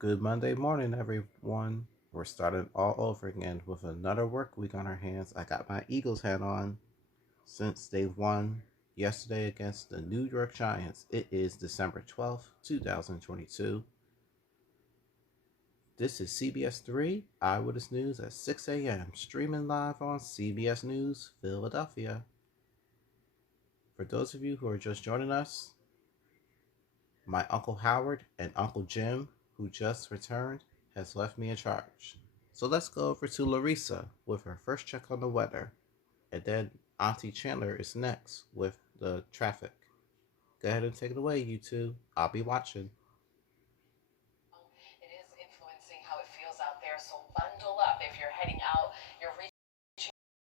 Good Monday morning, everyone. We're starting all over again with another work week on our hands. I got my Eagles hat on since they won yesterday against the New York Giants. It is December 12th, 2022. This is CBS 3 Eyewitness News at 6 a.m., streaming live on CBS News Philadelphia. For those of you who are just joining us, my Uncle Howard and Uncle Jim, who just returned, has left me in charge. So let's go over to Larissa with her first check on the weather, and then Auntie Chandler is next with the traffic. Go ahead and take it away, you two. I'll be watching. It is influencing how it feels out there, so bundle up if you're heading out. You're reaching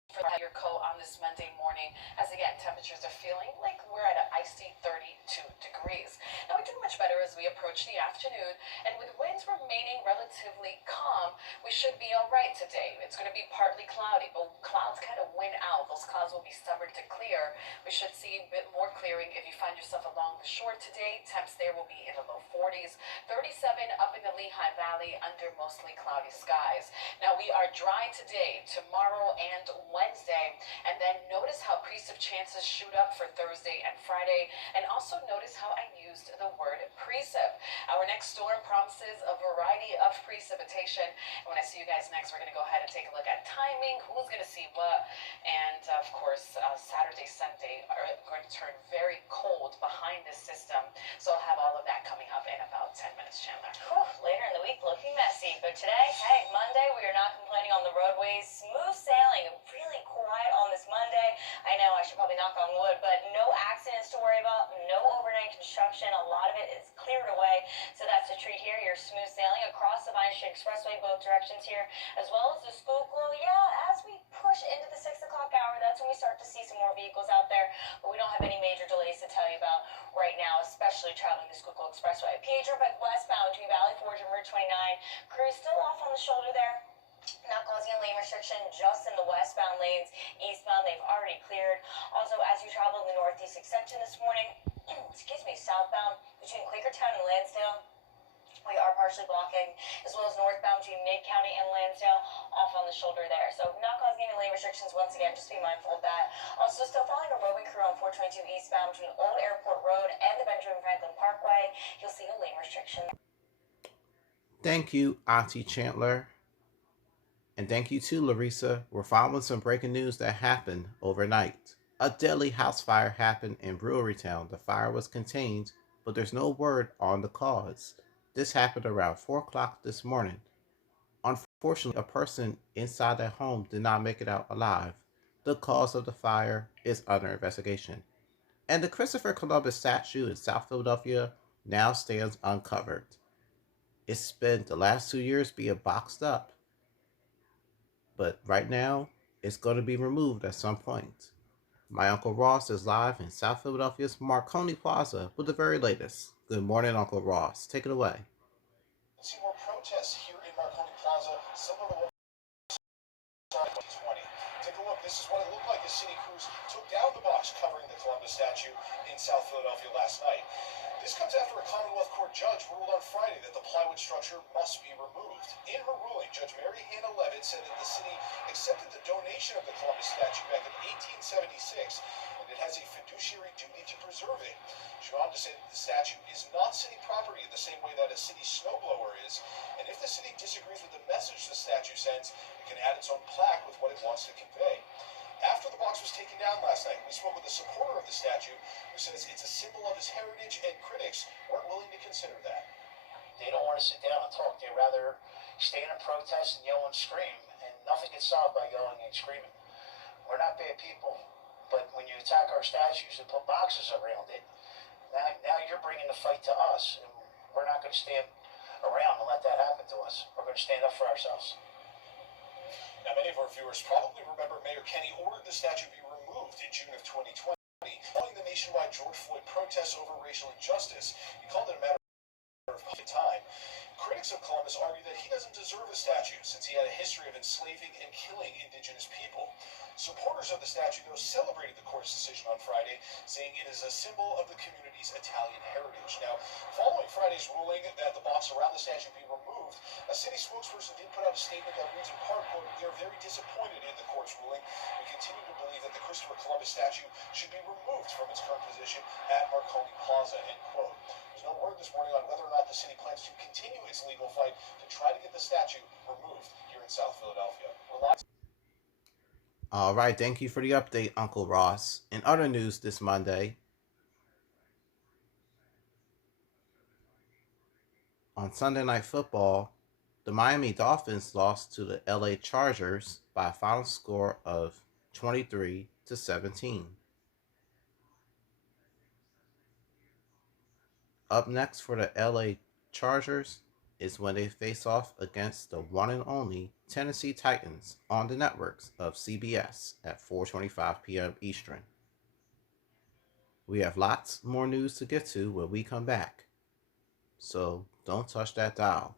for your coat on this Monday morning, as again, temperatures are feeling like we're at an icy 32 degrees. Now, we do much better as we approach the afternoon, and with winds remaining relatively calm, we should be all right today. It's going to be partly cloudy, but clouds kind of win out. Those clouds will be stubborn to clear. We should see a bit more clearing if you find yourself along the shore today. Temps there will be in the low 40s, 37 up in the Lehigh Valley under mostly cloudy skies. Now, we are dry today, tomorrow, and Wednesday, and then notice how precip chances shoot up for Thursday and Friday, and also notice how I used the word precip. Our next storm promises a variety of precipitation, and when I see you guys next, we're going to go ahead and take a look at timing, who's going to see what, and of course, Saturday, Sunday are going to turn very cold behind this system, so I'll have all of that coming up in about 10 minutes, Chandler. Whew, later in the week looking messy, but today, hey, Monday, we are not complaining on the roadways. Smooth sailing, really quiet on this Monday. I know I should probably knock on wood, but no accidents to worry about, no overnight construction. A lot of it is cleared away, so that's a treat here. You're smooth sailing across the Vine Street Expressway, both directions here, as well as the Schuylkill. Yeah, as we push into the 6 o'clock hour, that's when we start to see some more vehicles out there, but we don't have any major delays to tell you about right now, especially traveling the Schuylkill Expressway. Piedro, but westbound between Valley Forge and Route 29. Crews still off on the shoulder there. Not causing a lane restriction just in the westbound lanes. Eastbound, they've already cleared. Also, as you travel in the northeast extension this morning, southbound between Quakertown and Lansdale, we are partially blocking, as well as northbound between Mid-County and Lansdale, off on the shoulder there. So not causing any lane restrictions once again, just be mindful of that. Also, still following a rowing crew on 422 eastbound between Old Airport Road and the Benjamin Franklin Parkway. You'll see a lane restriction. Thank you, Auntie Chandler. And thank you too, Larissa. We're following some breaking news that happened overnight. A deadly house fire happened in Brewerytown. The fire was contained, but there's no word on the cause. This happened around 4 o'clock this morning. Unfortunately, a person inside that home did not make it out alive. The cause of the fire is under investigation. And the Christopher Columbus statue in South Philadelphia now stands uncovered. It's spent the last 2 years being boxed up, but right now it's going to be removed at some point. My Uncle Ross is live in South Philadelphia's Marconi Plaza with the very latest. Good morning, Uncle Ross. Take it away. See more protests here in Marconi Plaza, similar to what we saw in 2020. Take a look. This is what it looked like as city crews took down the box covering the Columbus statue in South Philadelphia last night. This comes after a Commonwealth Court judge ruled on Friday that the plywood structure must be removed. In her ruling, Judge Mary Hannah Levitt said that the city accepted the donation of the Columbus statue back in 1876, and it has a fiduciary duty to preserve it. She went on to say that the statue is not city property in the same way that a city snowblower is, and if the city disagrees with the message the statue sends, it can add its own plaque with what it wants to convey. After the box was taken down last night, we spoke with a supporter of the statue who says it's a symbol of his heritage, and critics weren't willing to consider that. They don't want to sit down and talk. They'd rather stand and protest and yell and scream, and nothing gets solved by yelling and screaming. We're not bad people, but when you attack our statues and put boxes around it, now you're bringing the fight to us, and we're not going to stand around and let that happen to us. We're going to stand up for ourselves. Now, many of our viewers probably remember Mayor Kenny ordered the statue be removed in June of 2020, following the nationwide George Floyd protests over racial injustice. He called it a matter of time. Critics of Columbus argue that he doesn't deserve a statue since he had a history of enslaving and killing indigenous people. Supporters of the statue, though, celebrated the court's decision on Friday, saying it is a symbol of the community's Italian heritage. Now, following Friday's ruling that the box around the statue be removed, a city spokesperson did put out a statement that reads in part, quote, "We are very disappointed in the court's ruling. We continue to believe that the Christopher Columbus statue should be removed from its current position at Marconi Plaza," end quote. There's no word this morning on whether or not the city plans to continue its legal fight to try to get the statue removed here in South Philadelphia. All right, thank you for the update, Uncle Ross. In other news this Monday, on Sunday Night Football, the Miami Dolphins lost to the LA Chargers by a final score of 23-17. Up next for the LA Chargers is when they face off against the one and only Tennessee Titans on the networks of CBS at 4:25 p.m. Eastern. We have lots more news to get to when we come back, so don't touch that dial.